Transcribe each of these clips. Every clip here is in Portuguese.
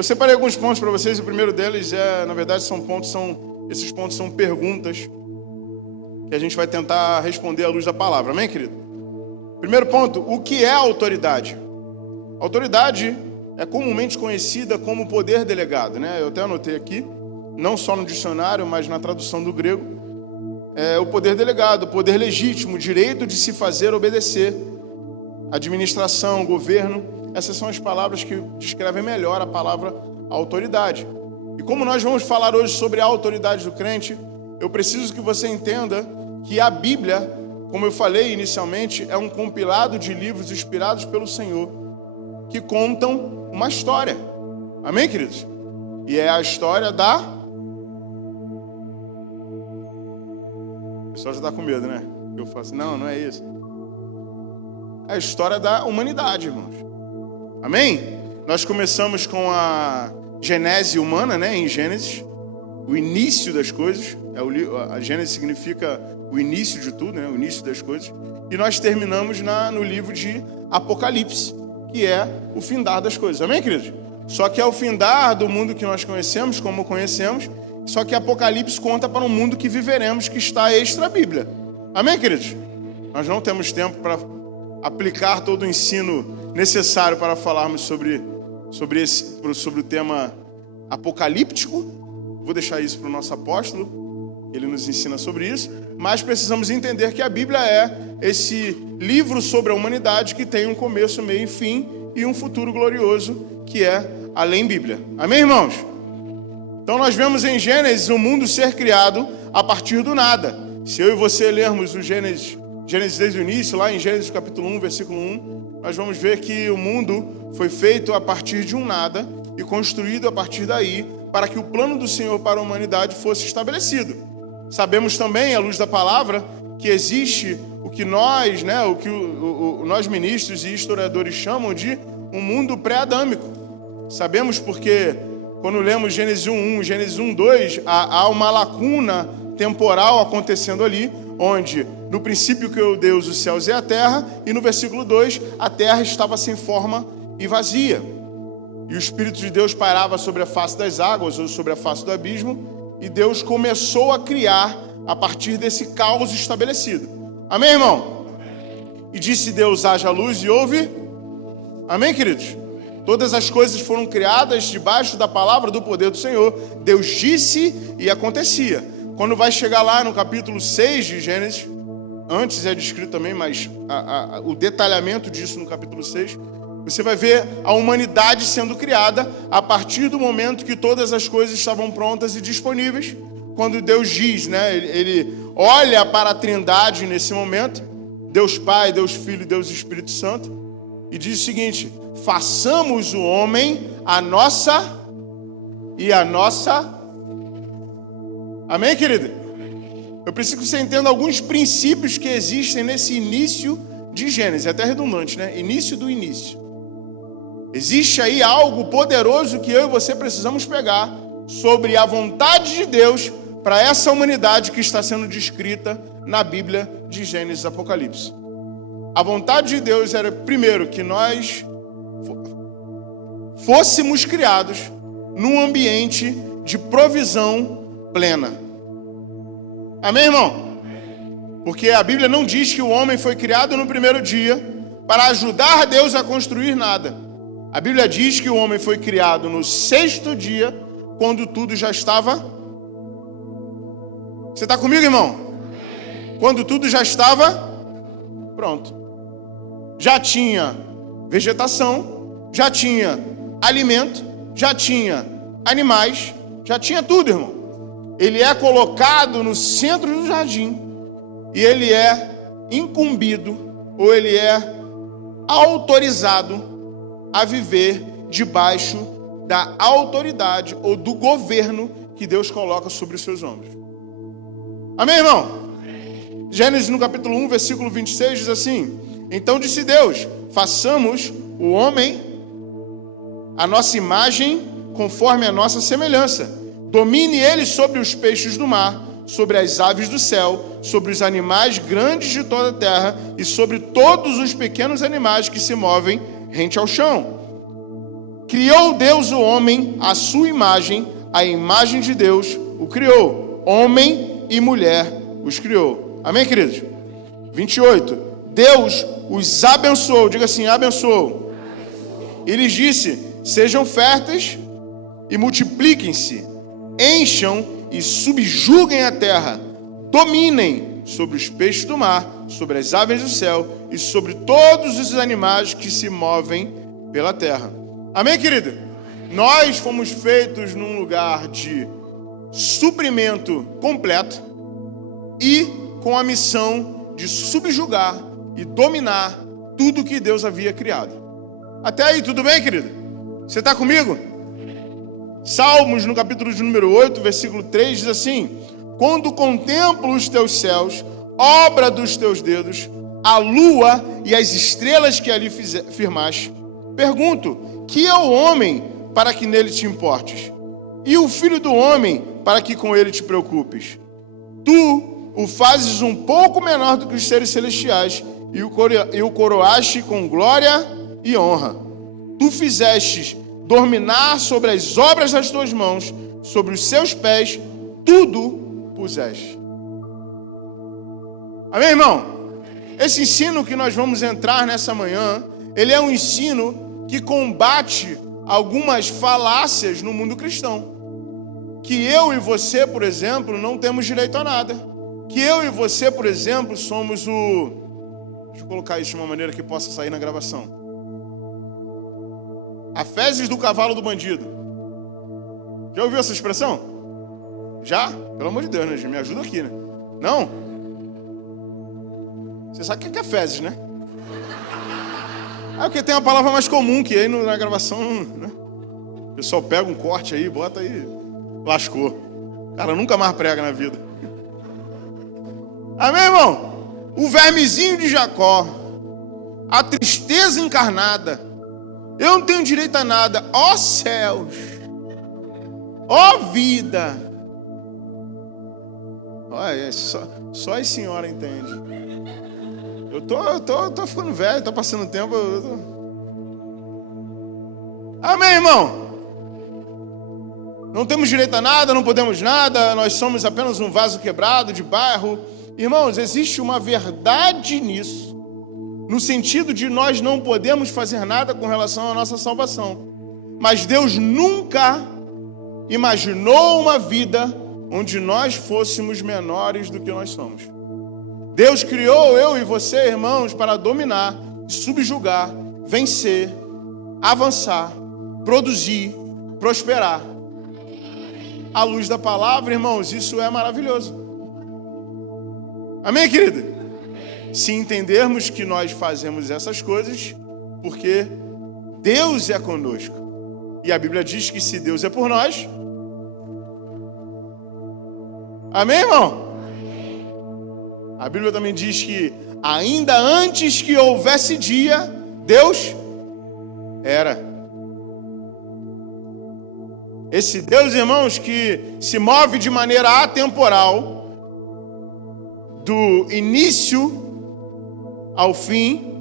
Eu separei alguns pontos para vocês. O primeiro deles na verdade, esses pontos são perguntas que a gente vai tentar responder à luz da palavra. Amém, querido? Primeiro ponto, o que é autoridade? Autoridade é comumente conhecida como poder delegado, né? Eu até anotei aqui, não só no dicionário, mas na tradução do grego. É o poder delegado, o poder legítimo, o direito de se fazer obedecer. Administração, governo, essas são as palavras que descrevem melhor a palavra autoridade. E como nós vamos falar hoje sobre a autoridade do crente, eu preciso que você entenda que a Bíblia, como eu falei inicialmente, é um compilado de livros inspirados pelo Senhor, que contam uma história. Amém, queridos? E é a história da... O pessoal já está com medo, né? Eu falo assim, não é isso. É a história da humanidade, irmãos. Amém? Nós começamos com a genese humana, né? Em Gênesis, o início das coisas. A Gênesis significa o início de tudo, né? O início das coisas. E nós terminamos no livro de Apocalipse, que é o findar das coisas. Amém, queridos? Só que é o findar do mundo que nós conhecemos, como conhecemos, só que Apocalipse conta para um mundo que viveremos, que está extra Bíblia. Amém, queridos? Nós não temos tempo para aplicar todo o ensino necessário para falarmos sobre o tema apocalíptico. Vou deixar isso para o nosso apóstolo, ele nos ensina sobre isso, mas precisamos entender que a Bíblia é esse livro sobre a humanidade que tem um começo, meio e fim e um futuro glorioso que é além Bíblia. Amém, irmãos? Então nós vemos em Gênesis o mundo ser criado a partir do nada. Se eu e você lermos o Gênesis desde o início, lá em Gênesis capítulo 1, versículo 1, nós vamos ver que o mundo foi feito a partir de um nada e construído a partir daí para que o plano do Senhor para a humanidade fosse estabelecido. Sabemos também, à luz da palavra, que existe o que nós, nós ministros e historiadores chamam de um mundo pré-adâmico. Sabemos porque quando lemos Gênesis 1:1, Gênesis 1:2, há uma lacuna temporal acontecendo ali, onde no princípio criou Deus os céus e a terra, e no versículo 2, a terra estava sem forma e vazia. E o Espírito de Deus pairava sobre a face das águas, ou sobre a face do abismo, e Deus começou a criar a partir desse caos estabelecido. Amém, irmão? E disse Deus, haja luz, e houve. Amém, queridos? Todas as coisas foram criadas debaixo da palavra do poder do Senhor. Deus disse e acontecia. Quando vai chegar lá no capítulo 6 de Gênesis, antes é descrito também, mas o detalhamento disso no capítulo 6, você vai ver a humanidade sendo criada a partir do momento que todas as coisas estavam prontas e disponíveis. Quando Deus diz, né, ele olha para a Trindade nesse momento, Deus Pai, Deus Filho e Deus Espírito Santo, e diz o seguinte: façamos o homem a nossa. Amém, querido? Eu preciso que você entenda alguns princípios que existem nesse início de Gênesis. É até redundante, né? Início do início. Existe aí algo poderoso que eu e você precisamos pegar sobre a vontade de Deus para essa humanidade que está sendo descrita na Bíblia de Gênesis e Apocalipse. A vontade de Deus era, primeiro, que nós fôssemos criados num ambiente de provisão plena. Amém, irmão? Porque a Bíblia não diz que o homem foi criado no primeiro dia para ajudar Deus a construir nada. A Bíblia diz que o homem foi criado no sexto dia, quando tudo já estava... Você está comigo, irmão? Quando tudo já estava pronto. Já tinha vegetação, já tinha alimento, já tinha animais, já tinha tudo, irmão. Ele é colocado no centro do jardim e ele é incumbido, ou ele é autorizado a viver debaixo da autoridade ou do governo que Deus coloca sobre os seus ombros. Amém, irmão? Gênesis no capítulo 1, versículo 26 diz assim: então disse Deus, façamos o homem a nossa imagem conforme a nossa semelhança. Domine ele sobre os peixes do mar, sobre as aves do céu, sobre os animais grandes de toda a terra e sobre todos os pequenos animais que se movem rente ao chão. criou Deus o homem à sua imagem, a imagem de Deus o criou. Homem e mulher os criou. Amém, queridos? 28. Deus os abençoou. Diga assim, abençoou. E lhes disse, sejam férteis e multipliquem-se, encham e subjuguem a terra, dominem sobre os peixes do mar, sobre as aves do céu e sobre todos os animais que se movem pela terra. Amém, querido? Nós fomos feitos num lugar de suprimento completo e com a missão de subjugar e dominar tudo que Deus havia criado. Até aí, tudo bem, querido? Você está comigo? Salmos, no capítulo de número 8, versículo 3, diz assim: quando contemplo os teus céus, obra dos teus dedos, a lua e as estrelas que ali firmaste, pergunto, que é o homem para que nele te importes? E o filho do homem para que com ele te preocupes? Tu o fazes um pouco menor do que os seres celestiais e o coroaste com glória e honra. Tu fizestes dominar sobre as obras das tuas mãos, sobre os seus pés, tudo puseste. Amém, irmão? Esse ensino que nós vamos entrar nessa manhã, ele é um ensino que combate algumas falácias no mundo cristão. Que eu e você, por exemplo, não temos direito a nada. Que eu e você, por exemplo, somos o... Deixa eu colocar isso de uma maneira que possa sair na gravação. A fezes do cavalo do bandido. Já ouviu essa expressão? Já? Pelo amor de Deus, né? Me ajuda aqui, né? Não? Você sabe o que é fezes, né? Porque tem uma palavra mais comum que aí na gravação, né? O pessoal pega um corte aí, bota aí, lascou. O cara nunca mais prega na vida. Amém, irmão? O vermezinho de Jacó, a tristeza encarnada. Eu não tenho direito a nada. Ó céus, ó vida. Olha, só a senhora entende. Eu tô ficando velho, tô passando tempo. Amém, irmão? Não temos direito a nada, não podemos nada, nós somos apenas um vaso quebrado de barro. Irmãos, existe uma verdade nisso, no sentido de nós não podemos fazer nada com relação à nossa salvação. Mas Deus nunca imaginou uma vida onde nós fôssemos menores do que nós somos. Deus criou eu e você, irmãos, para dominar, subjugar, vencer, avançar, produzir, prosperar. À luz da palavra, irmãos, isso é maravilhoso. Amém, querida? Se entendermos que nós fazemos essas coisas porque Deus é conosco. E a Bíblia diz que se Deus é por nós... Amém, irmão? A Bíblia também diz que ainda antes que houvesse dia, Deus era. Esse Deus, irmãos, que se move de maneira atemporal, do início ao fim,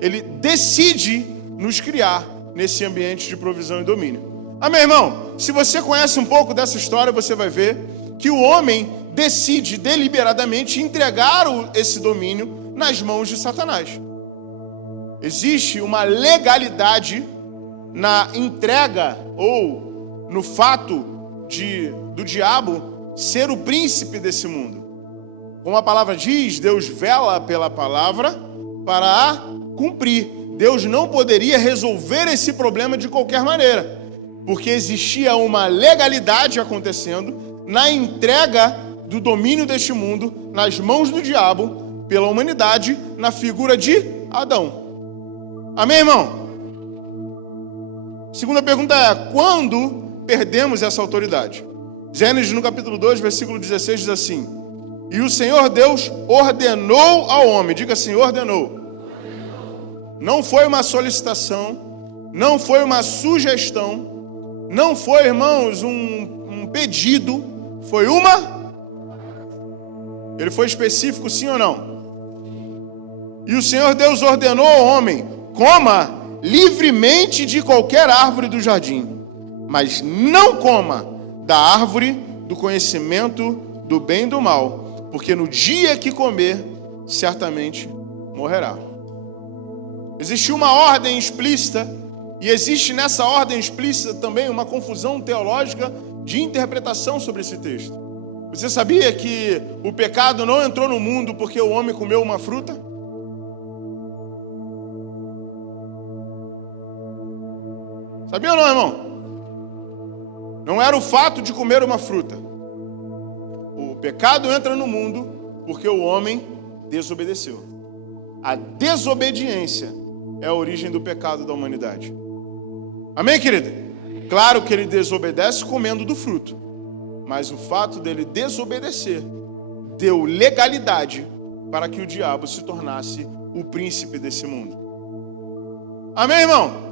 ele decide nos criar nesse ambiente de provisão e domínio. Amém, irmão? Se você conhece um pouco dessa história, você vai ver que o homem decide deliberadamente entregar esse domínio nas mãos de Satanás. Existe uma legalidade na entrega ou no fato do diabo ser o príncipe desse mundo. Como a palavra diz, Deus vela pela palavra para a cumprir. Deus não poderia resolver esse problema de qualquer maneira, porque existia uma legalidade acontecendo na entrega do domínio deste mundo nas mãos do diabo pela humanidade na figura de Adão. Amém, irmão? Segunda pergunta é: quando perdemos essa autoridade? Gênesis, no capítulo 2, versículo 16, diz assim: e o Senhor Deus ordenou ao homem. Diga assim, ordenou. Não foi uma solicitação, não foi uma sugestão, não foi, irmãos, um pedido, foi uma... Ele foi específico, sim ou não? E o Senhor Deus ordenou ao homem: coma livremente de qualquer árvore do jardim, mas não coma da árvore do conhecimento do bem e do mal, porque no dia que comer, certamente morrerá. Existe uma ordem explícita, e existe nessa ordem explícita também uma confusão teológica de interpretação sobre esse texto. Você sabia que o pecado não entrou no mundo porque o homem comeu uma fruta? Sabia ou não, irmão? Não era o fato de comer uma fruta. O pecado entra no mundo porque o homem desobedeceu. A desobediência é a origem do pecado da humanidade. Amém, querida? Claro que ele desobedece comendo do fruto, mas o fato dele desobedecer deu legalidade para que o diabo se tornasse o príncipe desse mundo. Amém, irmão?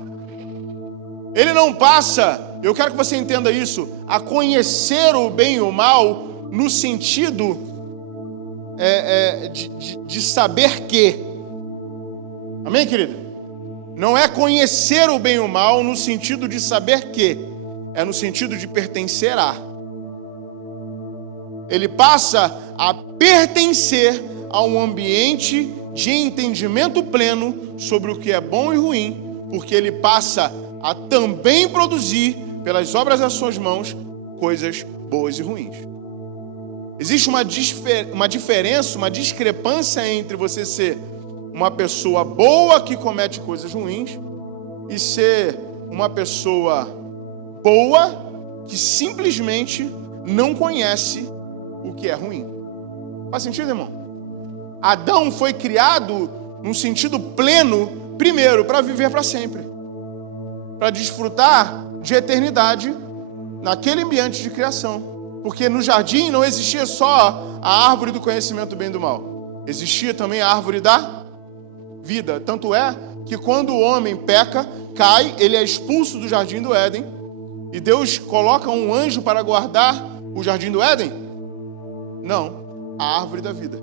Ele não passa, eu quero que você entenda isso, a conhecer o bem e o mal no sentido de saber que. Amém, querido? Não é conhecer o bem e o mal no sentido de saber que, é no sentido de pertencer a. Ele passa a pertencer a um ambiente de entendimento pleno sobre o que é bom e ruim, porque ele passa a também produzir, pelas obras das suas mãos, coisas boas e ruins. Existe uma diferença, uma discrepância entre você ser uma pessoa boa que comete coisas ruins e ser uma pessoa boa que simplesmente não conhece o que é ruim. Faz sentido, irmão? Adão foi criado num sentido pleno, primeiro, para viver para sempre, para desfrutar de eternidade naquele ambiente de criação. Porque no jardim não existia só a árvore do conhecimento do bem e do mal. Existia também a árvore da vida. Tanto é que quando o homem peca, cai, ele é expulso do jardim do Éden. E Deus coloca um anjo para guardar o jardim do Éden? Não, a árvore da vida.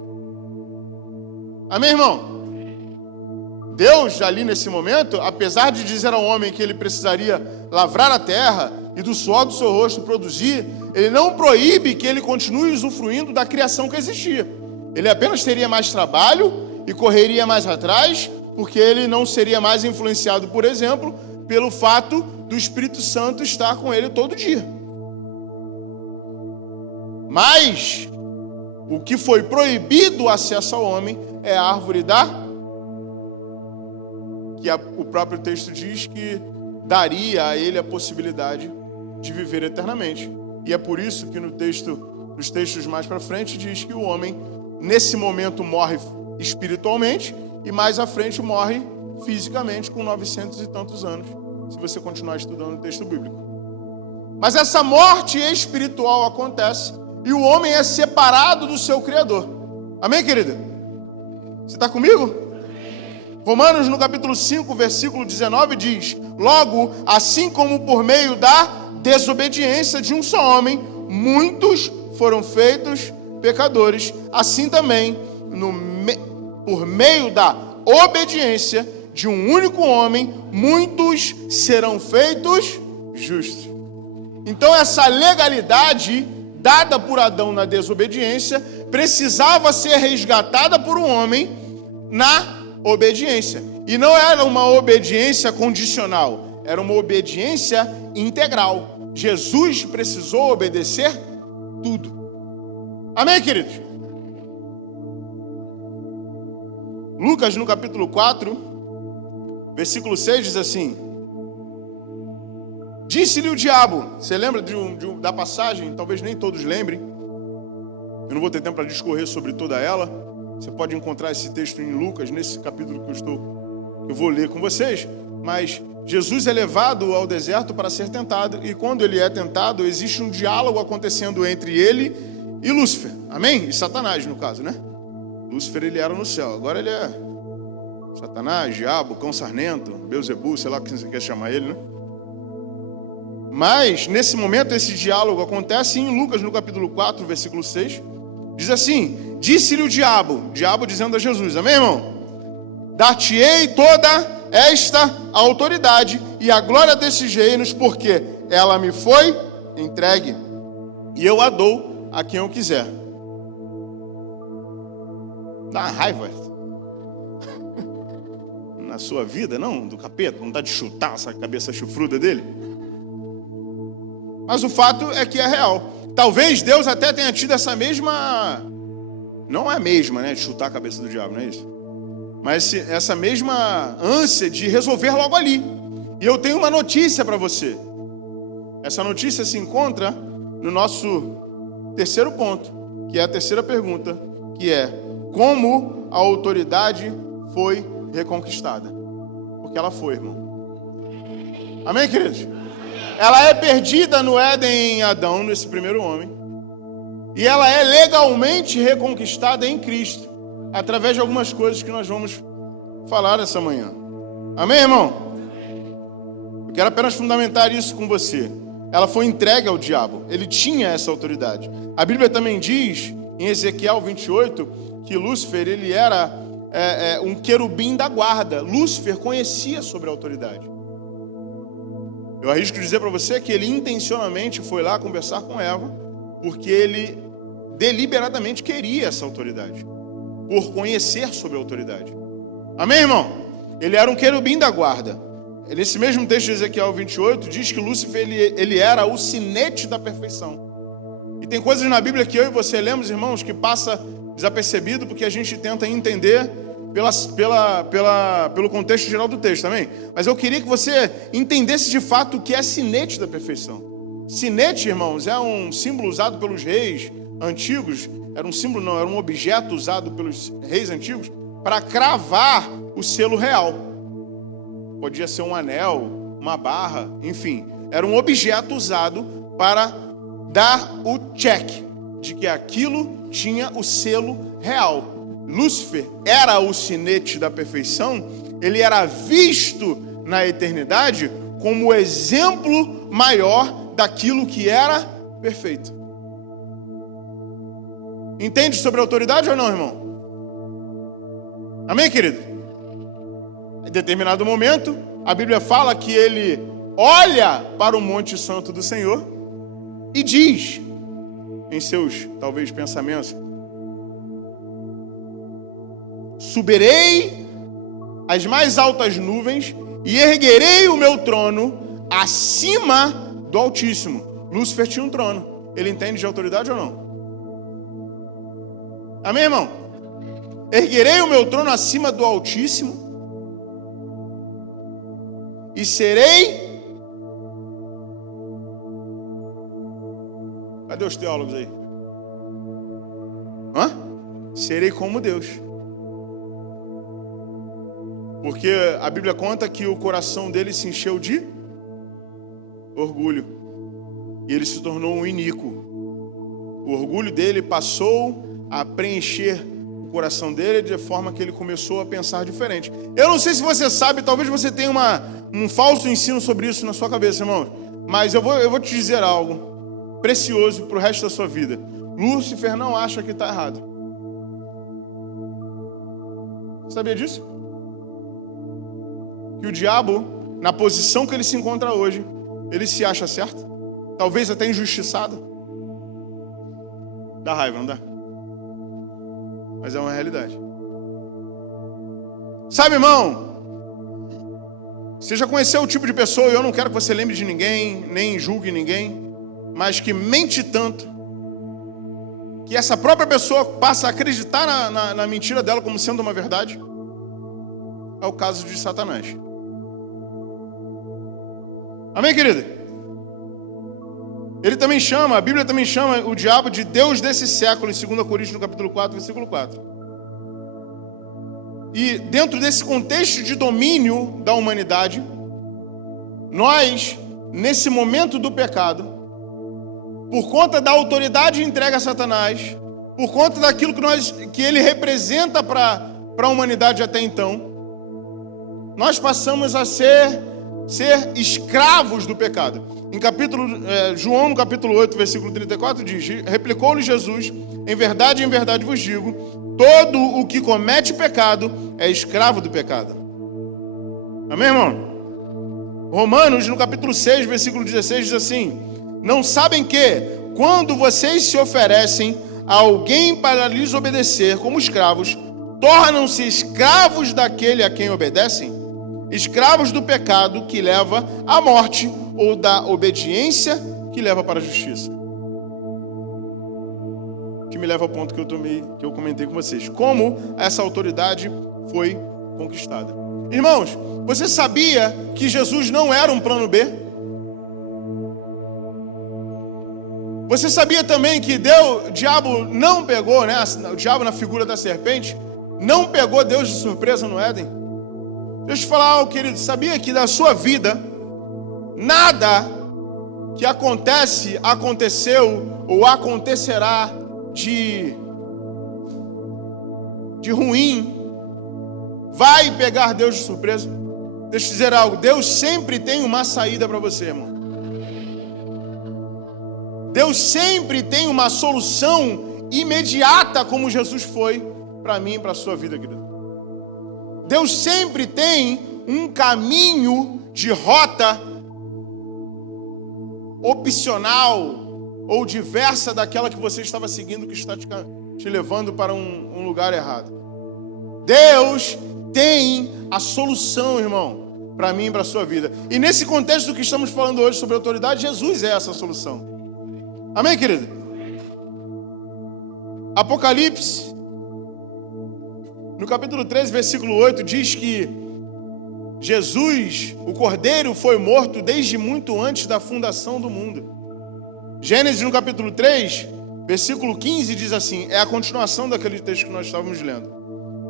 Amém, irmão? Deus, ali nesse momento, apesar de dizer ao homem que ele precisaria lavrar a terra e do suor do seu rosto produzir, ele não proíbe que ele continue usufruindo da criação que existia. Ele apenas teria mais trabalho e correria mais atrás, porque ele não seria mais influenciado, por exemplo, pelo fato do Espírito Santo estar com ele todo dia. Mas o que foi proibido o acesso ao homem é a árvore que o próprio texto diz que daria a ele a possibilidade de viver eternamente. E é por isso que nos textos mais para frente diz que o homem, nesse momento, morre espiritualmente e mais à frente morre fisicamente com 900 e tantos anos, se você continuar estudando o texto bíblico. Mas essa morte espiritual acontece e o homem é separado do seu Criador. Amém, querida? Você está comigo? Romanos, no capítulo 5, versículo 19, diz: logo, assim como por meio da desobediência de um só homem, muitos foram feitos pecadores, assim também, por meio da obediência de um único homem, muitos serão feitos justos. Então, essa legalidade dada por Adão na desobediência precisava ser resgatada por um homem na obediência. E não era uma obediência condicional, era uma obediência integral. Jesus precisou obedecer tudo. Amém, queridos? Lucas, no capítulo 4, versículo 6, diz assim: disse-lhe o diabo. Você lembra da passagem? Talvez nem todos lembrem. Eu não vou ter tempo para discorrer sobre toda ela. Você pode encontrar esse texto em Lucas, nesse capítulo que eu vou ler com vocês. Mas Jesus é levado ao deserto para ser tentado. E quando ele é tentado, existe um diálogo acontecendo entre ele e Lúcifer. Amém? E Satanás, no caso, né? Lúcifer, ele era no céu. Agora ele é Satanás, diabo, cão sarnento, Beelzebul, sei lá o que você quer chamar ele, né? Mas, nesse momento, esse diálogo acontece em Lucas, no capítulo 4, versículo 6. Diz assim: disse-lhe o diabo dizendo a Jesus, amém, irmão? Dar-te-ei toda esta autoridade e a glória desses reinos, porque ela me foi entregue, e eu a dou a quem eu quiser. Dá uma raiva na sua vida, não? Do capeta, não dá de chutar essa cabeça chufruda dele? Mas o fato é que é real. Talvez Deus até tenha tido essa mesma... Não é a mesma, né? De chutar a cabeça do diabo, não é isso? Mas essa mesma ânsia de resolver logo ali. E eu tenho uma notícia para você. Essa notícia se encontra no nosso terceiro ponto, que é a terceira pergunta, que é: como a autoridade foi reconquistada? Porque ela foi, irmão. Amém, queridos? Ela é perdida no Éden em Adão, nesse primeiro homem. E ela é legalmente reconquistada em Cristo, através de algumas coisas que nós vamos falar essa manhã. Amém, irmão? Eu quero apenas fundamentar isso com você. Ela foi entregue ao diabo. Ele tinha essa autoridade. A Bíblia também diz, em Ezequiel 28, que Lúcifer, ele era um querubim da guarda. Lúcifer conhecia sobre a autoridade. Eu arrisco dizer para você que ele intencionalmente foi lá conversar com Eva, porque ele deliberadamente queria essa autoridade, por conhecer sobre a autoridade. Amém, irmão? Ele era um querubim da guarda. Nesse mesmo texto de Ezequiel 28, diz que Lúcifer, ele era o sinete da perfeição. E tem coisas na Bíblia que eu e você lemos, irmãos, que passa desapercebido, porque a gente tenta entender pelo contexto geral do texto, também. Mas eu queria que você entendesse de fato o que é sinete da perfeição. Sinete, irmãos, é um símbolo usado pelos reis antigos. Era um símbolo, não, era um objeto usado pelos reis antigos para cravar o selo real. Podia ser um anel, uma barra, enfim. Era um objeto usado para dar o check de que aquilo tinha o selo real. Lúcifer era o sinete da perfeição. Ele era visto na eternidade como o exemplo maior daquilo que era perfeito. Entende sobre a autoridade ou não, irmão? Amém, querido? Em determinado momento, a Bíblia fala que ele olha para o Monte Santo do Senhor e diz, em seus, talvez, pensamentos: subirei às mais altas nuvens e erguerei o meu trono acima do Altíssimo. Lúcifer tinha um trono. Ele entende de autoridade ou não? Amém, irmão? Erguerei o meu trono acima do Altíssimo e serei... Cadê os teólogos aí? Serei como Deus. Porque a Bíblia conta que o coração dele se encheu de orgulho. E ele se tornou um iníquo. O orgulho dele passou a preencher o coração dele de forma que ele começou a pensar diferente. Eu não sei se você sabe, talvez você tenha um falso ensino sobre isso na sua cabeça, irmão. Mas eu vou te dizer algo precioso para o resto da sua vida. Lúcifer não acha que está errado. Você sabia disso? Que o diabo, na posição que ele se encontra hoje, ele se acha certo, talvez até injustiçado. Dá raiva, não dá? Mas é uma realidade. Sabe, irmão, você já conheceu o tipo de pessoa, e eu não quero que você lembre de ninguém, nem julgue ninguém, mas que mente tanto, que essa própria pessoa passa a acreditar na mentira dela como sendo uma verdade? É o caso de Satanás. Amém, querida? Ele também chama, a Bíblia também chama o diabo de Deus desse século, em 2 Coríntios, no capítulo 4, versículo 4. E dentro desse contexto de domínio da humanidade, nós, nesse momento do pecado, por conta da autoridade entregue a Satanás, por conta daquilo que ele representa para a humanidade até então, nós passamos a ser escravos do pecado. João, no capítulo 8, versículo 34, diz: replicou-lhe Jesus: em verdade vos digo, todo o que comete pecado é escravo do pecado. Amém, irmão? Romanos, no capítulo 6, versículo 16, diz assim: não sabem que, quando vocês se oferecem a alguém para lhes obedecer como escravos, tornam-se escravos daquele a quem obedecem? Escravos do pecado que leva à morte, ou da obediência que leva para a justiça. Que me leva ao ponto que eu comentei com vocês. Como essa autoridade foi conquistada. Irmãos, você sabia que Jesus não era um plano B? Você sabia também que o diabo não pegou, né? O diabo na figura da serpente, não pegou Deus de surpresa no Éden? Deixa eu te falar algo, querido. Sabia que na sua vida, nada que aconteceu ou acontecerá de ruim vai pegar Deus de surpresa? Deixa eu te dizer algo. Deus sempre tem uma saída para você, irmão. Deus sempre tem uma solução imediata, como Jesus foi para mim e para a sua vida, querido. Deus sempre tem um caminho de rota opcional ou diversa daquela que você estava seguindo, que está te levando para um lugar errado. Deus tem a solução, irmão, para mim e para a sua vida. E nesse contexto do que estamos falando hoje sobre autoridade, Jesus é essa solução. Amém, querido? Apocalipse, no capítulo 13, versículo 8, diz que Jesus, o Cordeiro, foi morto desde muito antes da fundação do mundo. Gênesis, no capítulo 3, versículo 15, diz assim, é a continuação daquele texto que nós estávamos lendo.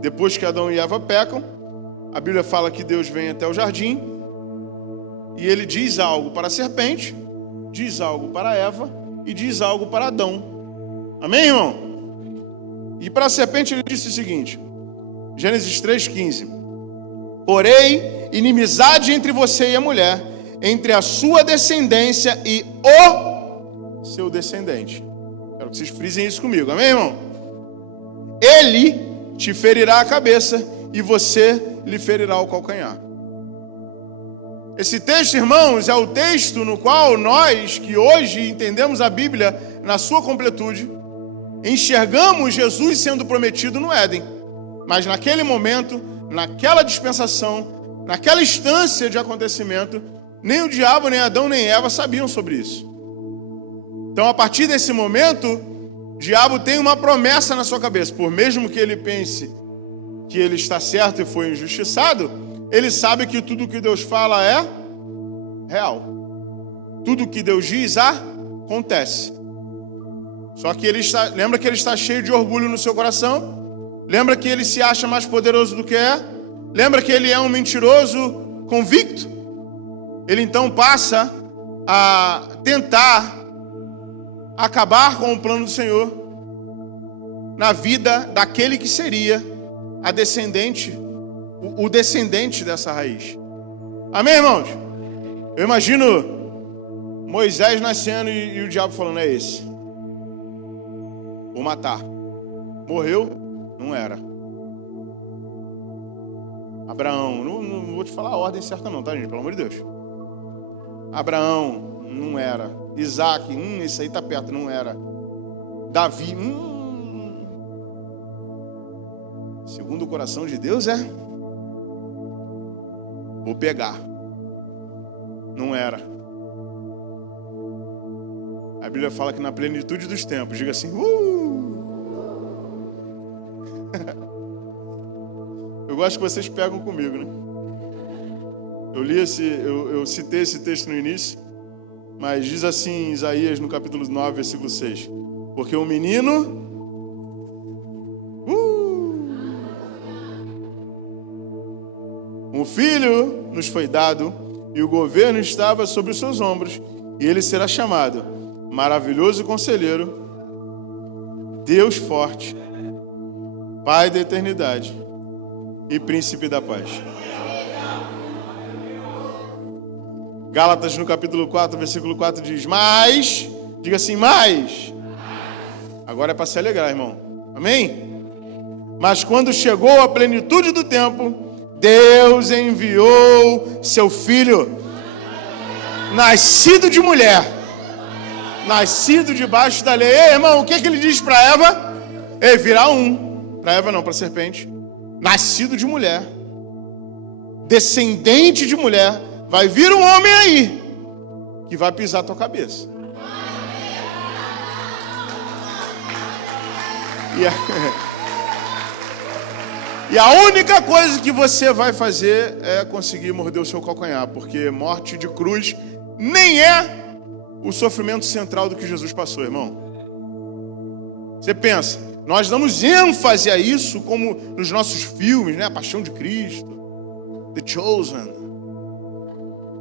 Depois que Adão e Eva pecam, a Bíblia fala que Deus vem até o jardim e ele diz algo para a serpente, diz algo para Eva e diz algo para Adão. Amém, irmão? E para a serpente ele disse o seguinte, Gênesis 3,15: porém, inimizade entre você e a mulher, entre a sua descendência e o seu descendente. Quero que vocês frisem isso comigo, amém, irmão? Ele te ferirá a cabeça e você lhe ferirá o calcanhar. Esse texto, irmãos, é o texto no qual nós, que hoje entendemos a Bíblia na sua completude, enxergamos Jesus sendo prometido no Éden. Mas naquele momento, naquela dispensação, naquela instância de acontecimento, nem o diabo, nem Adão, nem Eva sabiam sobre isso. Então, a partir desse momento, o diabo tem uma promessa na sua cabeça. Por mesmo que ele pense que ele está certo e foi injustiçado, ele sabe que tudo que Deus fala é real. Tudo que Deus diz acontece. Só que lembra que ele está cheio de orgulho no seu coração? Lembra que ele se acha mais poderoso do que é? Lembra que ele é um mentiroso convicto? Ele então passa a tentar acabar com o plano do Senhor na vida daquele que seria a descendente, o descendente dessa raiz. Amém, irmãos? Eu imagino Moisés nascendo e o diabo falando, é esse. Vou matar. Morreu? Não era. Abraão, não vou te falar a ordem certa não, tá, gente? Pelo amor de Deus. Abraão, não era. Isaac, esse aí tá perto, não era. Davi, segundo o coração de Deus vou pegar. Não era. A Bíblia fala que na plenitude dos tempos, diga assim, Eu gosto que vocês pegam comigo, né? Eu citei esse texto no início, mas diz assim em Isaías, no capítulo 9, versículo 6. Porque o menino... Um filho nos foi dado, e o governo estava sobre os seus ombros, e ele será chamado Maravilhoso Conselheiro, Deus Forte, Pai da Eternidade e Príncipe da Paz. Gálatas, no capítulo 4, versículo 4, diz, mas, diga assim, mas. Agora é para se alegrar, irmão. Amém? Mas quando chegou a plenitude do tempo, Deus enviou seu filho, nascido de mulher, nascido debaixo da lei. Ei, irmão, o que ele diz para Eva? Ei, virá para Eva não, para a serpente, nascido de mulher, descendente de mulher, vai vir um homem aí, que vai pisar a tua cabeça. E a única coisa que você vai fazer é conseguir morder o seu calcanhar, porque morte de cruz nem é o sofrimento central do que Jesus passou, irmão. Você pensa, nós damos ênfase a isso como nos nossos filmes, né? A Paixão de Cristo, The Chosen,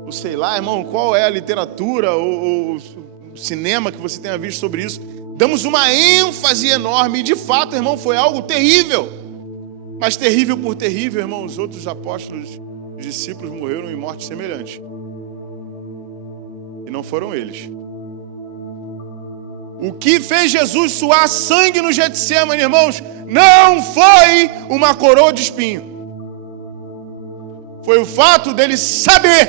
ou sei lá, irmão, qual é a literatura ou o cinema que você tenha visto sobre isso. Damos uma ênfase enorme e de fato, irmão, foi algo terrível. Mas terrível por terrível, irmão, os outros apóstolos, os discípulos morreram em morte semelhante. E não foram eles. O que fez Jesus suar sangue no Getsêmani, irmãos, não foi uma coroa de espinho. Foi o fato dele saber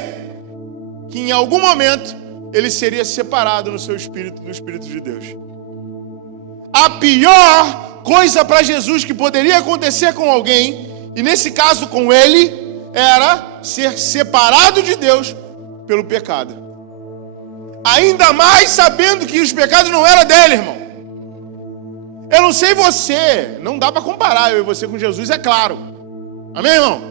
que em algum momento ele seria separado no seu espírito do Espírito de Deus. A pior coisa para Jesus que poderia acontecer com alguém, e nesse caso com ele, era ser separado de Deus pelo pecado. Ainda mais sabendo que os pecados não eram dele, irmão. Eu não sei você, não dá para comparar eu e você com Jesus, é claro. Amém, irmão?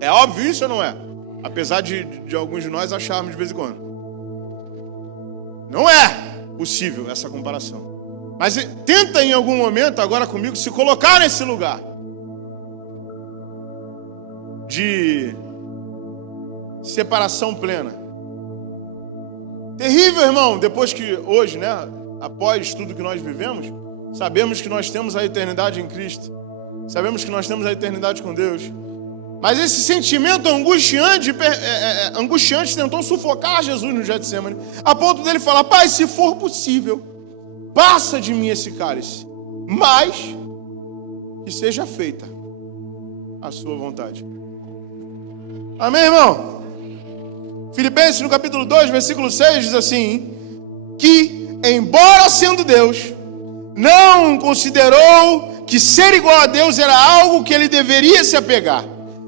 É óbvio isso ou não é? Apesar de alguns de nós acharmos de vez em quando. Não é possível essa comparação. Mas tenta em algum momento, agora comigo, se colocar nesse lugar de separação plena. Terrível, irmão, depois que hoje, né, após tudo que nós vivemos, sabemos que nós temos a eternidade em Cristo. Sabemos que nós temos a eternidade com Deus. Mas esse sentimento angustiante tentou sufocar Jesus no Getsêmani, a ponto dele falar: Pai, se for possível, passa de mim esse cálice, mas que seja feita a sua vontade. Amém, irmão? Filipenses, no capítulo 2, versículo 6, diz assim: que, embora sendo Deus, não considerou que ser igual a Deus era algo que ele deveria se apegar,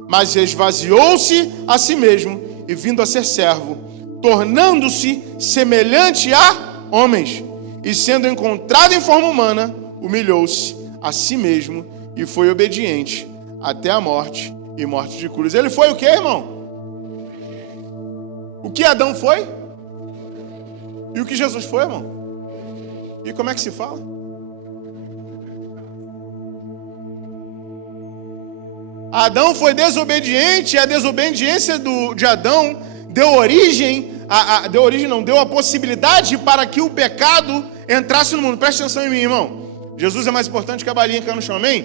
mas esvaziou-se a si mesmo e, vindo a ser servo, tornando-se semelhante a homens, e sendo encontrado em forma humana, humilhou-se a si mesmo e foi obediente até a morte e morte de cruz. Ele foi o quê, irmão? O que Adão foi? E o que Jesus foi, irmão? E como é que se fala? Adão foi desobediente, e a desobediência de Adão deu a possibilidade para que o pecado entrasse no mundo. Presta atenção em mim, irmão. Jesus é mais importante que a balinha que caiu no chão, amém?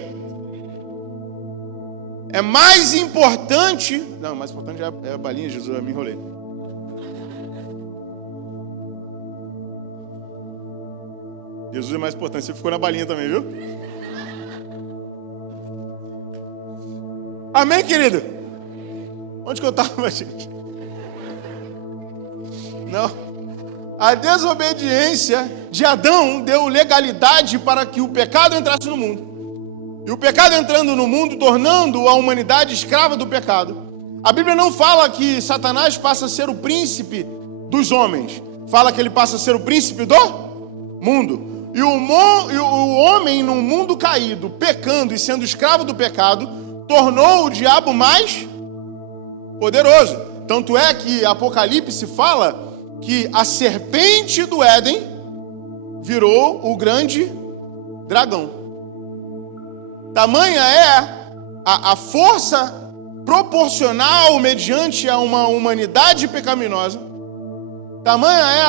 É mais importante... Não, mais importante é a balinha, Jesus, eu me enrolei. Jesus é mais importante, você ficou na balinha também, viu? Amém, querido? Onde que eu estava, gente? Não. A desobediência de Adão deu legalidade para que o pecado entrasse no mundo. E o pecado entrando no mundo, tornando a humanidade escrava do pecado. A Bíblia não fala que Satanás passa a ser o príncipe dos homens. Fala que ele passa a ser o príncipe do mundo. E o homem, num mundo caído, pecando e sendo escravo do pecado, tornou o diabo mais poderoso. Tanto é que Apocalipse fala que a serpente do Éden virou o grande dragão. Tamanha é a força proporcional mediante a uma humanidade pecaminosa. Tamanha é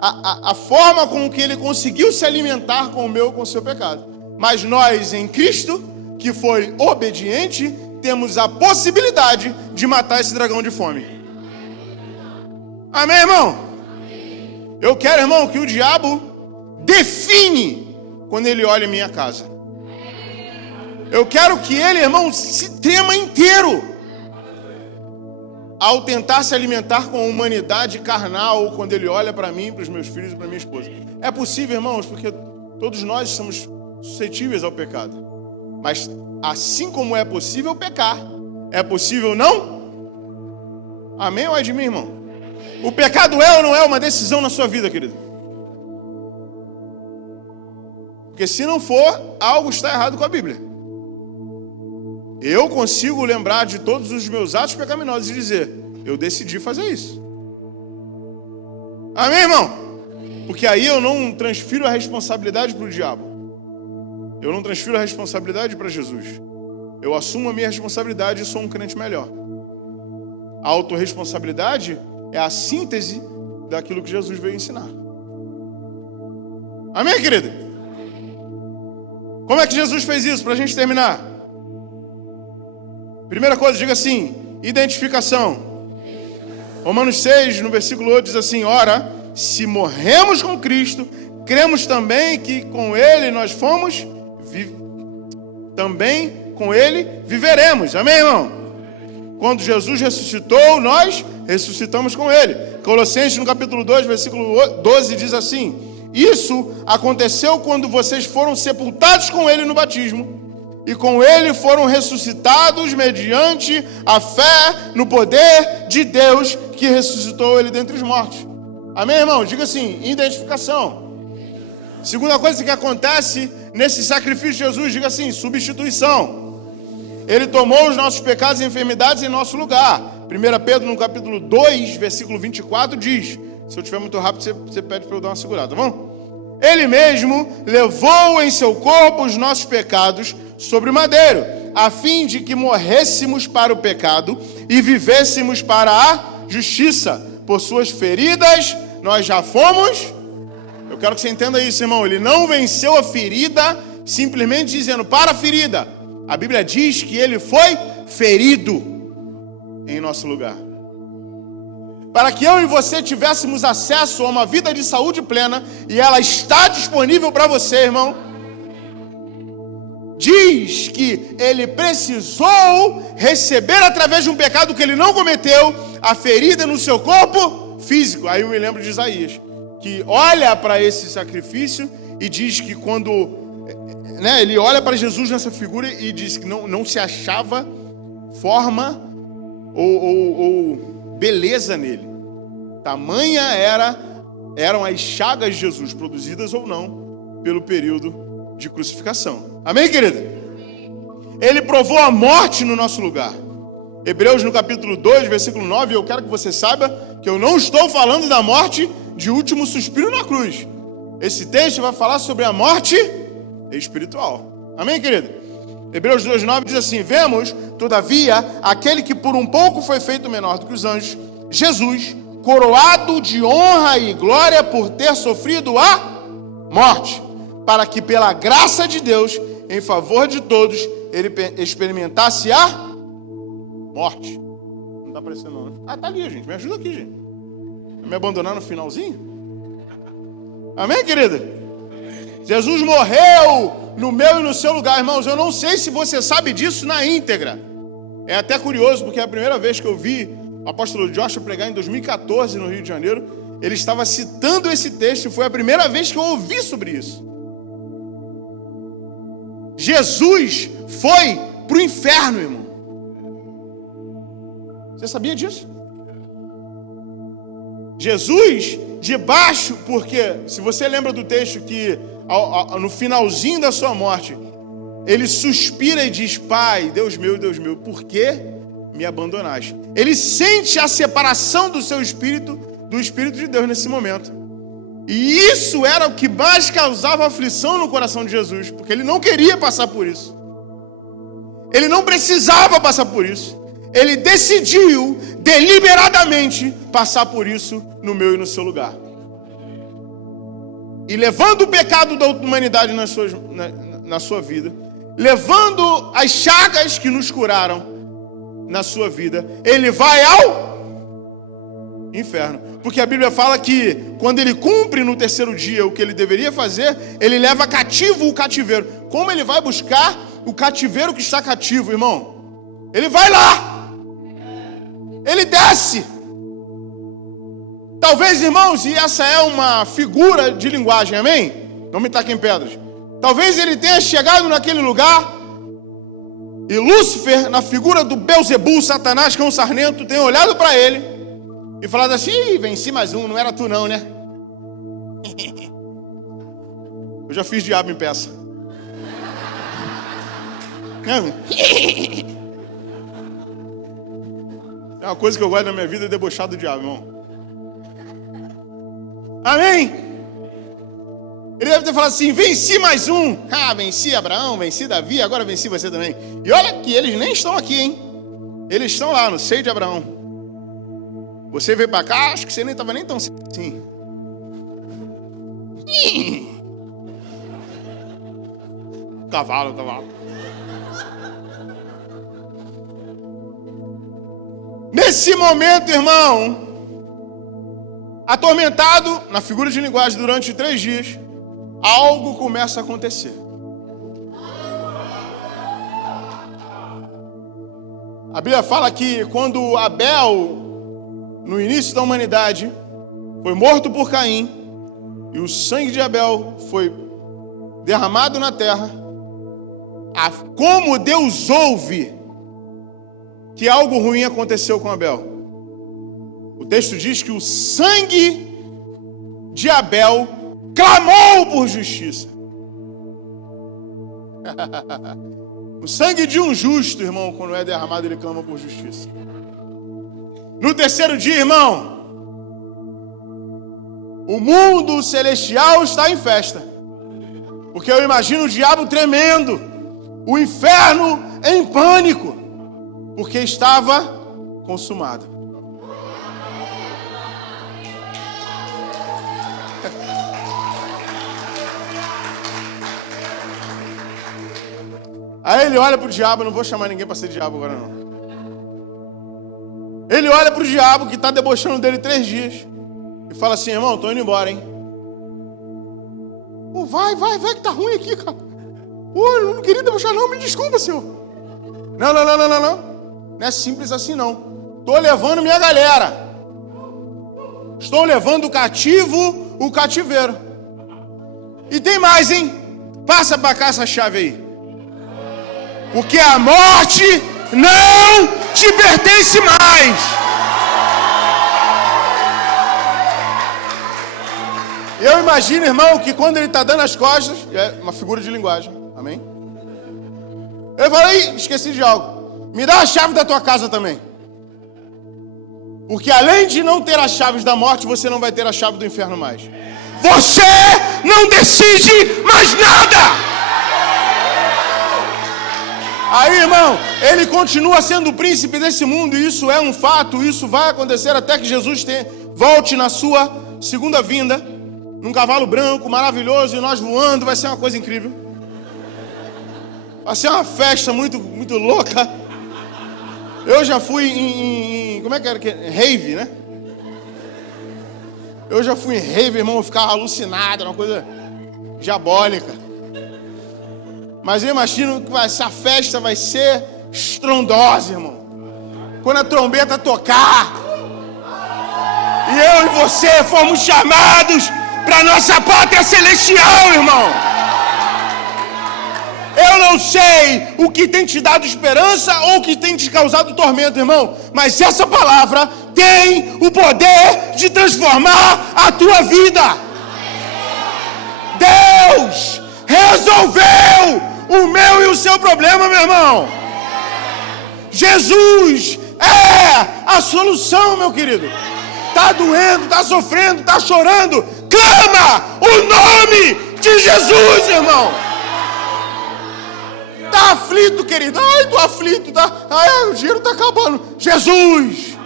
a forma com que ele conseguiu se alimentar com o meu, com o seu pecado. Mas nós, em Cristo, que foi obediente, temos a possibilidade de matar esse dragão de fome. Amém, irmão? Eu quero, irmão, que o diabo define quando ele olha em minha casa. Eu quero que ele, irmão, se trema inteiro ao tentar se alimentar com a humanidade carnal, quando ele olha para mim, para os meus filhos e para minha esposa. É possível, irmãos, porque todos nós somos suscetíveis ao pecado. Mas assim como é possível pecar, é possível não? Amém ou é de mim, irmão? O pecado é ou não é uma decisão na sua vida, querido? Porque se não for, algo está errado com a Bíblia. Eu consigo lembrar de todos os meus atos pecaminosos e dizer, eu decidi fazer isso. Amém, irmão? Porque aí eu não transfiro a responsabilidade para o diabo. Eu não transfiro a responsabilidade para Jesus. Eu assumo a minha responsabilidade e sou um crente melhor. A autorresponsabilidade é a síntese daquilo que Jesus veio ensinar. Amém, querido? Como é que Jesus fez isso, para a gente terminar? Primeira coisa, diga assim, identificação. Romanos 6, no versículo 8, diz assim, ora, se morremos com Cristo, cremos também que com Ele nós fomos, também com Ele viveremos. Amém, irmão? Quando Jesus ressuscitou, nós ressuscitamos com Ele. Colossenses, no capítulo 2, versículo 12, diz assim, isso aconteceu quando vocês foram sepultados com Ele no batismo, e com Ele foram ressuscitados mediante a fé no poder de Deus que ressuscitou Ele dentre os mortos. Amém, irmão? Diga assim, identificação. Segunda coisa que acontece nesse sacrifício de Jesus, diga assim, substituição. Ele tomou os nossos pecados e enfermidades em nosso lugar. 1 Pedro, no capítulo 2, versículo 24, diz, se eu estiver muito rápido, você pede para eu dar uma segurada, tá bom? Ele mesmo levou em seu corpo os nossos pecados sobre o madeiro, a fim de que morrêssemos para o pecado e vivêssemos para a justiça. Por suas feridas, nós já fomos... Eu quero que você entenda isso, irmão. Ele não venceu a ferida simplesmente dizendo, para a ferida. A Bíblia diz que ele foi ferido em nosso lugar. Para que eu e você tivéssemos acesso a uma vida de saúde plena, e ela está disponível para você, irmão. Diz que ele precisou receber através de um pecado que ele não cometeu, a ferida no seu corpo físico. Aí eu me lembro de Isaías, que olha para esse sacrifício e diz que quando ele olha para Jesus nessa figura e diz que não se achava forma ou beleza nele. Tamanha eram as chagas de Jesus, produzidas ou não pelo período de crucificação. Amém, querida? Ele provou a morte no nosso lugar. Hebreus, no capítulo 2, versículo 9, eu quero que você saiba que eu não estou falando da morte de último suspiro na cruz. Esse texto vai falar sobre a morte espiritual. Amém, querido? Hebreus 2,9 diz assim, vemos, todavia, aquele que por um pouco foi feito menor do que os anjos, Jesus, coroado de honra e glória por ter sofrido a morte, para que pela graça de Deus, em favor de todos, ele experimentasse a morte. Não está aparecendo não, né? Ah, tá ali, gente. Me ajuda aqui, gente. Vai me abandonar no finalzinho? Amém, querida? Jesus morreu no meu e no seu lugar, irmãos. Eu não sei se você sabe disso na íntegra. É até curioso, porque é a primeira vez que eu vi o apóstolo Joshua pregar em 2014 no Rio de Janeiro, ele estava citando esse texto e foi a primeira vez que eu ouvi sobre isso. Jesus foi para o inferno, irmão. Você sabia disso? Jesus, debaixo, porque se você lembra do texto que no finalzinho da sua morte, ele suspira e diz, Pai, Deus meu, por que me abandonaste? Ele sente a separação do seu espírito, do Espírito de Deus nesse momento. E isso era o que mais causava aflição no coração de Jesus, porque ele não queria passar por isso. Ele não precisava passar por isso. Ele decidiu deliberadamente passar por isso no meu e no seu lugar. E levando o pecado da humanidade na sua vida, levando as chagas que nos curaram na sua vida, ele vai ao inferno. Porque a Bíblia fala que quando ele cumpre no terceiro dia o que ele deveria fazer, ele leva cativo o cativeiro. Como ele vai buscar o cativeiro que está cativo, irmão, ele vai lá. Ele desce. Talvez, irmãos, e essa é uma figura de linguagem, amém? Não me taquem pedras. Talvez ele tenha chegado naquele lugar e Lúcifer, na figura do Belzebu, Satanás, que é um sarnento, tenha olhado para ele e falado assim: ih, venci mais um, não era tu não, né? Eu já fiz diabo em peça. É uma coisa que eu gosto na minha vida, é debochar do diabo, irmão. Amém? Ele deve ter falado assim: venci mais um. Ah, venci Abraão, venci Davi, agora venci você também. E olha que eles nem estão aqui, hein? Eles estão lá no seio de Abraão. Você veio para cá, acho que você nem estava nem tão assim. Cavalo. Nesse momento, irmão, atormentado, na figura de linguagem, durante 3 dias, algo começa a acontecer. A Bíblia fala que quando Abel, no início da humanidade, foi morto por Caim, e o sangue de Abel foi derramado na terra, como Deus ouve que algo ruim aconteceu com Abel. O texto diz que o sangue de Abel clamou por justiça. O sangue de um justo, irmão, quando é derramado, ele clama por justiça. No 3º dia, irmão, o mundo celestial está em festa. Porque eu imagino o diabo tremendo, o inferno em pânico, porque estava consumado. Aí ele olha para o diabo, não vou chamar ninguém para ser diabo agora não. Ele olha para o diabo que está debochando dele 3 dias e fala assim: irmão, estou indo embora, hein? Pô, vai que tá ruim aqui, cara. Pô, eu não queria debochar não, me desculpa, senhor. Não. Não é simples assim não. Estou levando minha galera. Estou levando cativo o cativeiro. E tem mais, hein? Passa para cá essa chave aí. Porque a morte não te pertence mais. Eu imagino, irmão, que quando ele está dando as costas, é uma figura de linguagem, amém? Eu falei, esqueci de algo. Me dá a chave da tua casa também. Porque além de não ter as chaves da morte, você não vai ter a chave do inferno mais. Você não decide mais nada. Aí, irmão, ele continua sendo o príncipe desse mundo, e isso é um fato, isso vai acontecer até que Jesus volte na sua segunda vinda, num cavalo branco, maravilhoso, e nós voando, vai ser uma coisa incrível. Vai ser uma festa muito, muito louca. Eu já fui em como é que era? Rave, né? Eu já fui em rave, irmão, eu ficava alucinado, uma coisa diabólica. Mas eu imagino que essa festa vai ser estrondosa, irmão. Quando a trombeta tocar, e eu e você fomos chamados para nossa pátria celestial, irmão. Eu não sei o que tem te dado esperança ou o que tem te causado tormento, irmão. Mas essa palavra tem o poder de transformar a tua vida. Deus resolveu o meu e o seu problema, meu irmão. Jesus é a solução, meu querido. Tá doendo, tá sofrendo, tá chorando. Clama o nome de Jesus, irmão. Tá aflito, querido. Ai, tô aflito, tá? Ai, o dinheiro tá acabando. Jesus.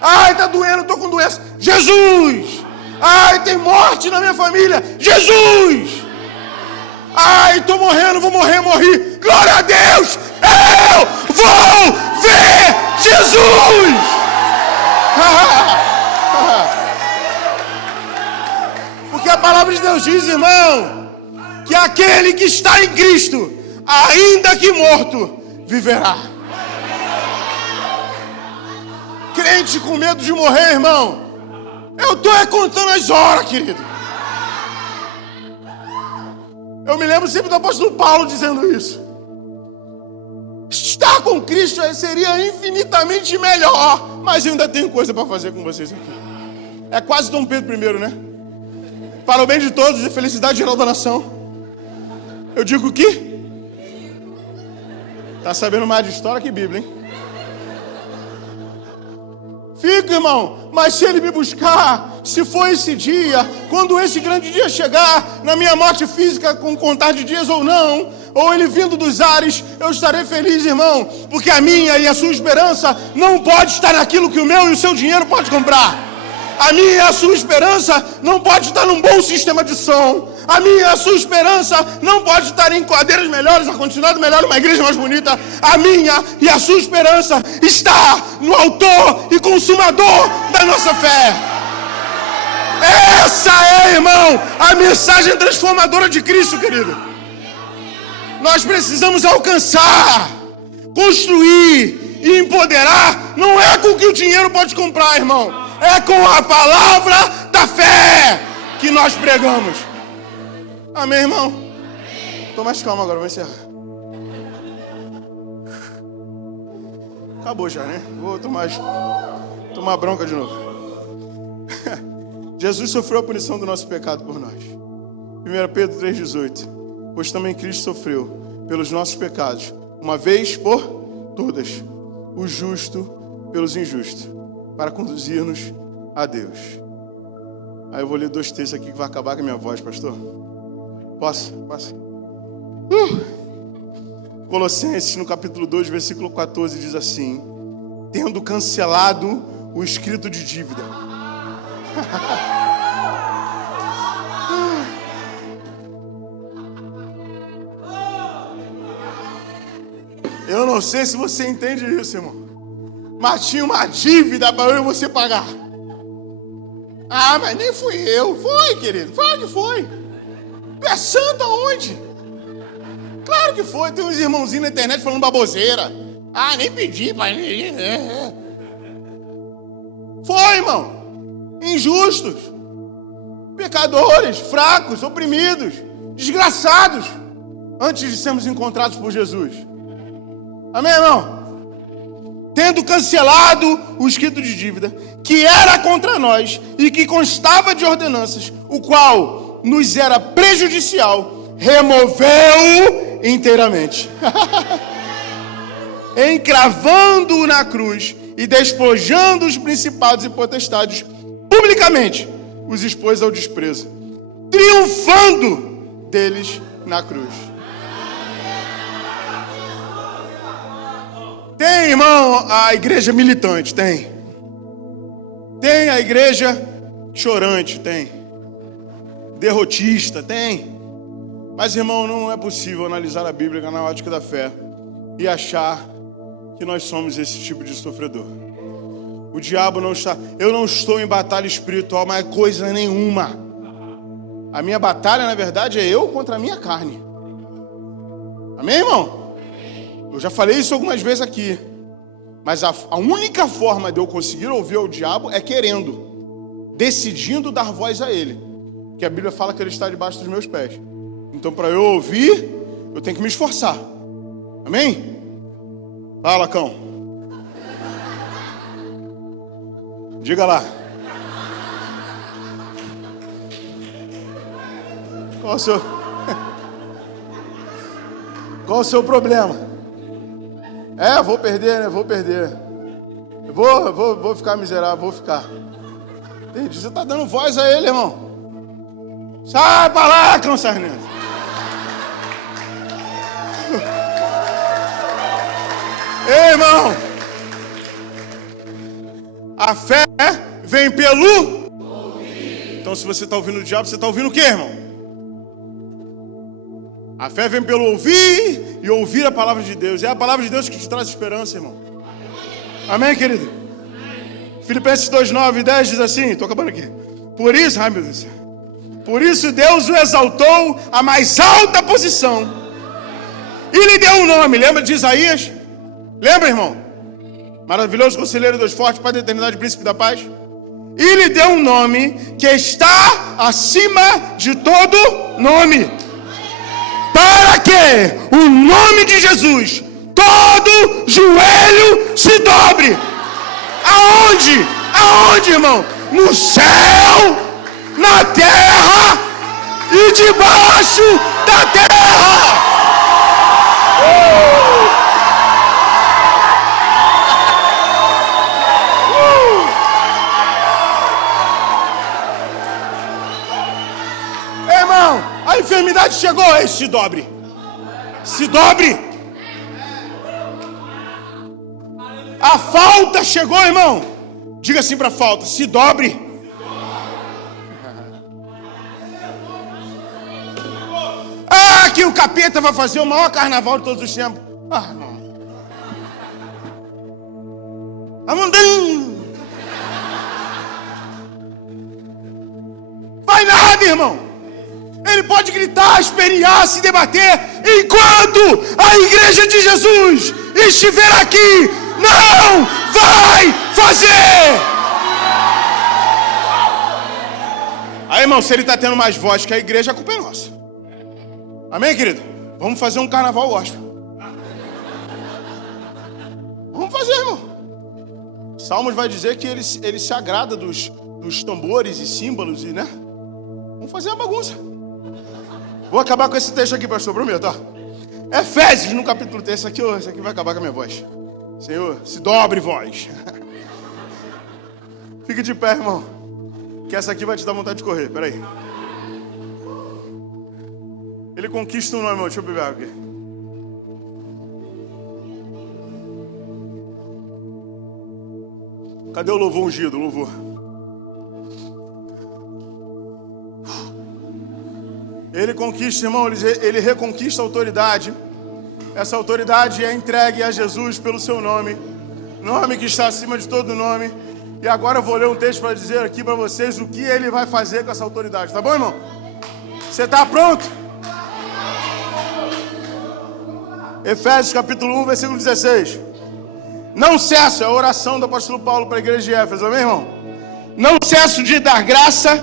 Ai, tá doendo, tô com doença. Jesus. Ai, tem morte na minha família. Jesus. Ai, tô morrendo, vou morri. Glória a Deus! Eu vou ver Jesus! Porque a palavra de Deus diz, irmão, que aquele que está em Cristo, ainda que morto, viverá. Crente com medo de morrer, irmão. Eu estou contando as horas, querido. Eu me lembro sempre do apóstolo Paulo dizendo isso. Estar com Cristo seria infinitamente melhor, mas eu ainda tenho coisa para fazer com vocês aqui. É quase Dom Pedro I, né? Para o bem de todos e felicidade geral da nação. Eu digo que tá sabendo mais de história que Bíblia, hein? Fica, irmão, mas se ele me buscar, se for esse dia, quando esse grande dia chegar, na minha morte física, com contar de dias ou não, ou ele vindo dos ares, eu estarei feliz, irmão, porque a minha e a sua esperança não pode estar naquilo que o meu e o seu dinheiro pode comprar. A minha e a sua esperança não pode estar num bom sistema de som. A minha e a sua esperança não pode estar em quadeiras melhores, ar-condicionado melhor, uma igreja mais bonita. A minha e a sua esperança está no autor e consumador da nossa fé. Essa é, irmão, a mensagem transformadora de Cristo, querido. Nós precisamos alcançar, construir e empoderar. Não é com o que o dinheiro pode comprar, irmão. É com a palavra da fé que nós pregamos. Amém, irmão? Tô mais calmo agora, vou encerrar. Acabou já, né? Vou tomar bronca de novo. Jesus sofreu a punição do nosso pecado por nós. 1 Pedro 3,18. Pois também Cristo sofreu pelos nossos pecados, uma vez por todas, o justo pelos injustos, para conduzir-nos a Deus. Aí eu vou ler 2 textos aqui que vai acabar com a minha voz, pastor. Posso? Colossenses, no capítulo 2, versículo 14, diz assim: tendo cancelado o escrito de dívida. Eu não sei se você entende isso, irmão, mas tinha uma dívida para eu e você pagar. Ah, mas nem fui eu. Foi, querido. Claro que foi. É santo aonde? Claro que foi. Tem uns irmãozinhos na internet falando baboseira. Ah, nem pedi, pai. Foi, irmão. Injustos. Pecadores, fracos, oprimidos, desgraçados, antes de sermos encontrados por Jesus. Amém, irmão? Tendo cancelado o escrito de dívida, que era contra nós e que constava de ordenanças, o qual nos era prejudicial, removeu inteiramente, encravando-o na cruz e despojando os principados e potestades, publicamente os expôs ao desprezo, triunfando deles na cruz. Tem, irmão, a igreja militante, tem. Tem a igreja chorante, tem. Derrotista, tem. Mas, irmão, não é possível analisar a Bíblia na ótica da fé e achar que nós somos esse tipo de sofredor. O diabo não está... Eu não estou em batalha espiritual, mas coisa nenhuma. A minha batalha, na verdade, é eu contra a minha carne. Amém, irmão? Eu já falei isso algumas vezes aqui. Mas a única forma de eu conseguir ouvir o diabo é querendo, decidindo dar voz a ele. Porque a Bíblia fala que ele está debaixo dos meus pés. Então, para eu ouvir, eu tenho que me esforçar. Amém? Fala, cão. Diga lá. Qual o seu problema? Vou perder, né? Vou perder. Vou ficar miserável, vou ficar. Entendi. Você está dando voz a ele, irmão. Sai pra lá, cão sarnento. Ei, irmão. A fé vem pelo ouvir. Então, se você está ouvindo o diabo, você está ouvindo o quê, irmão? A fé vem pelo ouvir e ouvir a palavra de Deus. É a palavra de Deus que te traz esperança, irmão. Amém, querido? Filipenses 2, 9 e 10 diz assim, estou acabando aqui. Por isso, ai meu Deus, por isso Deus o exaltou à mais alta posição E lhe deu um nome. Lembra de Isaías? Lembra, irmão? Maravilhoso conselheiro, Deus forte, Pai da eternidade, príncipe da paz. E lhe deu um nome que está acima de todo nome. Para que o nome de Jesus, todo joelho se dobre. Aonde? Aonde, irmão? No céu, na terra e debaixo da terra. Irmão, a enfermidade chegou, se dobre. Se dobre. A falta chegou, irmão. Diga assim para a falta, se dobre. Ah, que o capeta vai fazer o maior carnaval de todos os tempos. Ah, irmão. Amandão. Vai nada, irmão. Ele pode gritar, espernear, se debater, enquanto a igreja de Jesus estiver aqui, não vai fazer. Aí, irmão, se ele está tendo mais voz que a igreja, a culpa é nossa. Amém, querido? Vamos fazer um carnaval gospel. Vamos fazer, irmão. Salmos vai dizer que ele se agrada dos tambores e símbolos, e, né? Vamos fazer uma bagunça. Vou acabar com esse texto aqui, pastor, prometo, ó. Efésios, no capítulo 3, esse aqui vai acabar com a minha voz. Senhor, se dobre voz. Fique de pé, irmão, que essa aqui vai te dar vontade de correr, peraí. Ele conquista um nome, irmão, deixa eu beber aqui. Cadê o louvor ungido, o louvor? Ele conquista, irmão, ele reconquista a autoridade. Essa autoridade é entregue a Jesus pelo seu nome. Nome que está acima de todo nome. E agora eu vou ler um texto para dizer aqui para vocês o que ele vai fazer com essa autoridade. Tá bom, irmão? Você está pronto? Efésios capítulo 1, versículo 16. Não cesso, é a oração do apóstolo Paulo para a igreja de Éfeso, amém, irmão? Não cesso de dar graças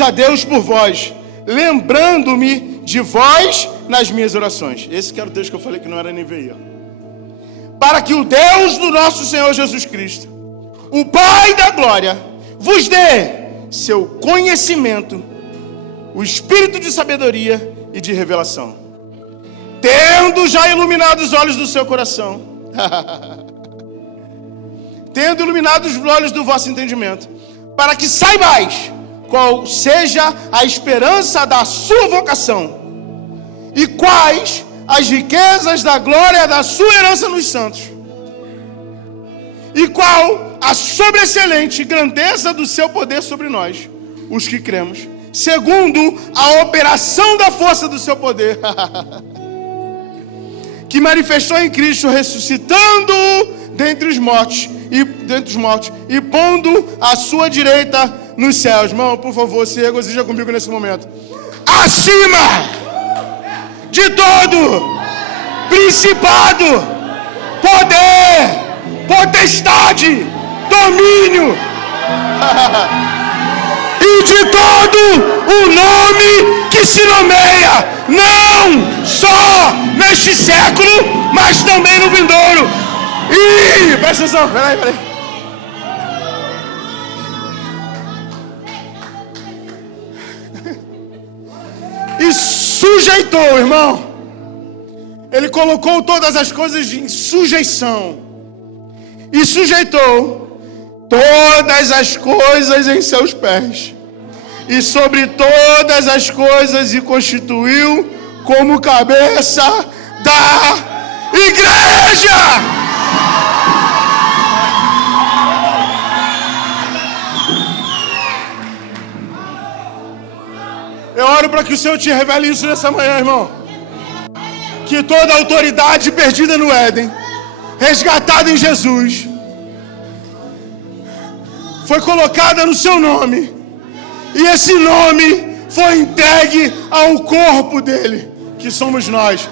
a Deus por vós, lembrando-me de vós nas minhas orações. Esse que era o texto que eu falei que não era NVI. Para que o Deus do nosso Senhor Jesus Cristo, o Pai da glória, vos dê seu conhecimento, o espírito de sabedoria e de revelação, tendo já iluminado os olhos do seu coração, tendo iluminado os olhos do vosso entendimento, para que saibais qual seja a esperança da sua vocação e quais as riquezas da glória da sua herança nos santos, e qual a sobreexcelente grandeza do seu poder sobre nós, os que cremos, segundo a operação da força do seu poder, que manifestou em Cristo, ressuscitando-o dentre os mortos e pondo a sua direita nos céus. Irmão, por favor, se regozija comigo nesse momento. Acima de todo principado, poder, potestade, domínio e de todo o nome que se nomeia, não só neste século, mas também no vindouro. Ih, presta atenção, peraí. E sujeitou, irmão. Ele colocou todas as coisas em sujeição. E sujeitou todas as coisas em seus pés. E sobre todas as coisas e constituiu como cabeça da igreja. Eu oro para que o Senhor te revele isso nessa manhã, irmão. Que toda a autoridade perdida no Éden, resgatada em Jesus, foi colocada no seu nome. E esse nome foi entregue ao corpo dele, que somos nós.